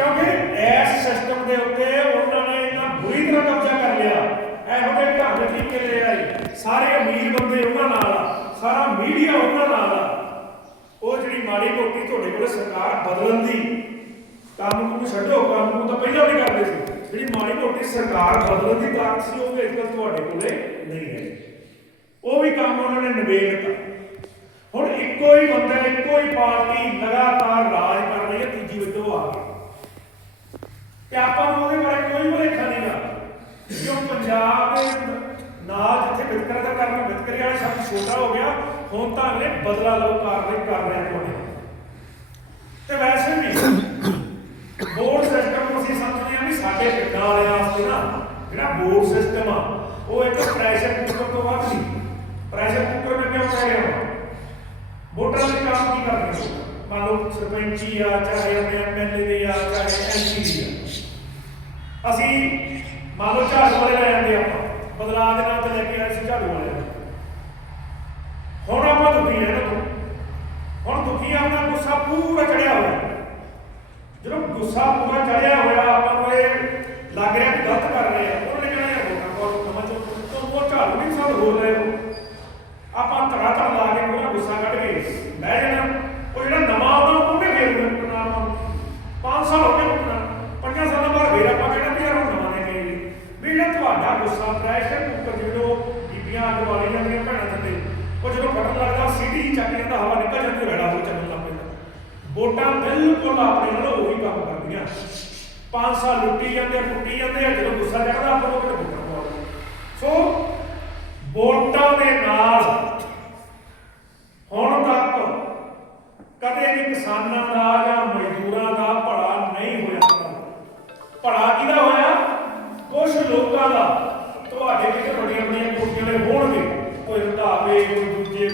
ਕਿਉਂਕਿ ਇਸ ਸਿਸਟਮ ਦੇ ਉੱਤੇ ਉਹਨਾਂ ਨੇ ਇਹਨਾਂ ਬੁਰੀ ਤਰ੍ਹਾਂ ਕਬਜ਼ਾ ਕਰ ਲਿਆ। ਇਹੋ ਜਿਹੇ ਢੰਗ ਤਰੀਕੇ ਲੈ ਆਏ। ਸਾਰੇ ਅਮੀਰ ਬੰਦੇ ਉਹਨਾਂ ਨਾਲ ਆ, ਸਾਰਾ ਮੀਡੀਆ ਉਹਨਾਂ ਨਾਲ ਆ। ਉਹ ਜਿਹੜੀ ਮਾੜੀ ਮੋਟੀ ਤੁਹਾਡੇ ਕੋਲ ਸਰਕਾਰ ਬਦਲਣ ਦੀ ਕੰਮ ਨੂੰ ਛੱਡੋ ਕੰਮ ਨੂੰ ਤਾਂ ਪਹਿਲਾਂ ਵੀ ਕਰਦੇ ਸੀ। ਜਿਹੜੀ ਮਾੜੀ ਮੋਟੀ ਸਰਕਾਰ ਬਦਲਣ ਦੀ ਤਾਕਤ ਸੀ, ਉਹ ਵੀ ਅੱਜ ਕੱਲ੍ਹ ਤੁਹਾਡੇ ਕੋਲੇ ਨਹੀਂ ਹੈ। ਉਹ ਵੀ ਕੰਮ ਉਹਨਾਂ ਨੇ ਨਿਬੇੜ ਦਿੱਤਾ ਹੁਣ ਇੱਕੋ ਹੀ ਬੰਦਾ, ਇੱਕੋ ਹੀ ਪਾਰਟੀ ਲਗਾਤਾਰ ਰਾਜ ਕਰ ਰਹੀ ਹੈ ਤੀਜੀ ਵਿਦੋ ਆ ਗਈ ਤੇ ਆਪਾਂ ਨੂੰ ਉਹਦੇ ਬਾਰੇ ਕੋਈ ਭੁਲੇਖਾ ਨਹੀਂਗਾ ਕਿਉਂ ਪੰਜਾਬ ਦੇ ਨਾਲ ਜਿੱਥੇ ਵਿਤਕਰਾ ਦਾ ਕਰਨਾ ਵਿਤਕਰੇ ਵਾਲਾ ਸ਼ਬਦ ਛੋਟਾ ਹੋ ਗਿਆ, ਹੁਣ ਤਾਂ ਅਗਲੇ ਬਦਲਾ ਲਓ, ਕਾਰਵਾਈ ਕਰ ਰਹੇ ਤੁਹਾਡੇ। ਤੇ ਵੈਸੇ ਵੀ ਬੋਰਡ ਸਿਸਟਮ ਨੂੰ ਅਸੀਂ ਸਮਝਦੇ ਹਾਂ ਵੀ ਸਾਡੇ ਪਿੰਡਾਂ ਵਾਲਿਆਂ ਵਾਸਤੇ ਨਾ ਜਿਹੜਾ ਬੋਰਡ ਸਿਸਟਮ ਆ, ਉਹ ਇੱਕ ਪ੍ਰੈਸ਼ਰ ਕੁੱਕਰ ਤੋਂ ਵੱਧ ਨਹੀਂ। ਪ੍ਰੈਸ਼ਰ ਕੁੱਕਰ ਮੈਂ ਕਿਉਂ ਕਹਿ ਵੋਟਰਾਂ ਦੇ ਕੰਮ ਕੀ ਕਰਦੇ ਮੰਨ ਲਓ ਸਰਪੰਚੀ ਆ, ਚਾਹੇ ਆਪਣੇ ਐਮਐਲਏ ਦੇ ਆ, ਚਾਹੇ ਐਮਪੀ ਦੀ ਆ। ਅਸੀਂ ਮੰਨ ਲਓ ਝਾੜੂ ਵਾਲੇ ਲੈ ਜਾਂਦੇ ਆਪਾਂ, ਬਦਲਾਅ ਦੇ ਨਾਲ ਤੇ ਲੈ ਕੇ ਆਏ ਸੀ ਝਾੜੂ ਵਾਲੇ। ਹੁਣ ਆਪਾਂ ਦੁਖੀ ਹੈ ਨਾ ਤੋਂ। ਹੁਣ ਦੁਖੀ ਆ ਆਪਣਾ ਗੁੱਸਾ ਪੂਰਾ ਚੜਿਆ ਹੋਇਆ। ਜਦੋਂ ਗੁੱਸਾ ਪੂਰਾ ਚੜਿਆ ਹੋਇਆ, ਆਪਾਂ ਨੂੰ ਇਹ ਲੱਗ ਰਿਹਾ ਕਿ ਗਲਤ ਕਰ ਰਹੇ ਆ। ਉਹਨੇ ਕਹਿਣਾ, ਯਾਰ ਵੋਟਾਂ ਕੋਲ ਕਮਾ ਤੋਂ ਉਹ ਝਾੜੂ ਨਹੀਂ ਸਭ ਹੋ ਰਹੇ ਹੋ ਆਪਾਂ ਧੜਾ ਧੜ ਲਾ ਕੇ ਪੂਰਾ ਗੁੱਸਾ ਕੱਢ ਕੇ ਬਹਿ ਜਾਣਾ ਉਹ ਜਿਹੜਾ ਨਵਾਂ ਆਉਂਦਾ ਉਹਨੇ ਫੇਰ ਮੁੱਕਣਾ ਆਪਾਂ 5 ਸਾਲ ਹੋ ਗਏ ਮੁੱਕਣਾ ਪੰਜਾਂ ਸਾਲਾਂ ਬਾਅਦ ਫੇਰ ਆਪਾਂ ਕਹਿਣਾ ਵੀ ਯਾਰ ਹੁਣ ਨਵਾਂ ਨੇ ਗਏ ਵੀ ਜਿਹੜਾ ਤੁਹਾਡਾ ਗੁੱਸਾ ਪ੍ਰੈਸ਼ਰ ਕੁੱਕਰ ਜਦੋਂ ਬੀਬੀਆਂ ਅੱਗ ਵਾਲੀ ਜਾਂਦੀਆਂ ਭੈਣਾਂ ਥੱਲੇ ਉਹ ਜਦੋਂ ਫਟਣ ਲੱਗਦਾ, ਸੀਟੀ ਹੀ ਚੱਕ ਜਾਂਦਾ ਹਵਾ ਨਿਕਲ ਜਾਂਦੀ ਰੜਾ ਹੋ ਚੱਲਣ ਲੱਗ ਪੈਂਦਾ। ਵੋਟਾਂ ਬਿਲਕੁਲ ਆਪਣੇ ਨਾਲ ਉਹੀ ਕੰਮ ਕਰਦੀਆਂ। 5 ਸਾਲ ਲੁੱਟੀ ਜਾਂਦੇ ਆ ਕੁੱਟੀ ਜਾਂਦੇ, ਆ ਜਦੋਂ ਗੁੱਸਾ ਚੜਦਾ ਆਪਾਂ ਨੂੰ ਕਿਤੇ ਵੋਟਾਂ ਪਵਾਉਂਦੇ ਸੋ, ਵੋਟਾਂ ਦੇ ਨਾਲ ਹੁਣ ਤੱਕ ਕਦੇ ਵੀ ਕਿਸਾਨਾਂ ਦਾ ਜਾਂ ਮਜ਼ਦੂਰਾਂ ਦਾ ਭਲਾ ਨਹੀਂ ਹੋਇਆ। ਭਲਾ ਕਿਹਦਾ ਹੋਇਆ? ਕੁਝ ਲੋਕਾਂ ਦਾ। ਤੁਹਾਡੇ ਕਿਤੇ ਵੱਡੀਆਂ ਵੱਡੀਆਂ ਕੋਠੀਆਂ ਦੇ ਹੋਣਗੇ। ਕੋਈ ਰੰਧਾਵੇ ਕੋਈ ਦੂਜੇ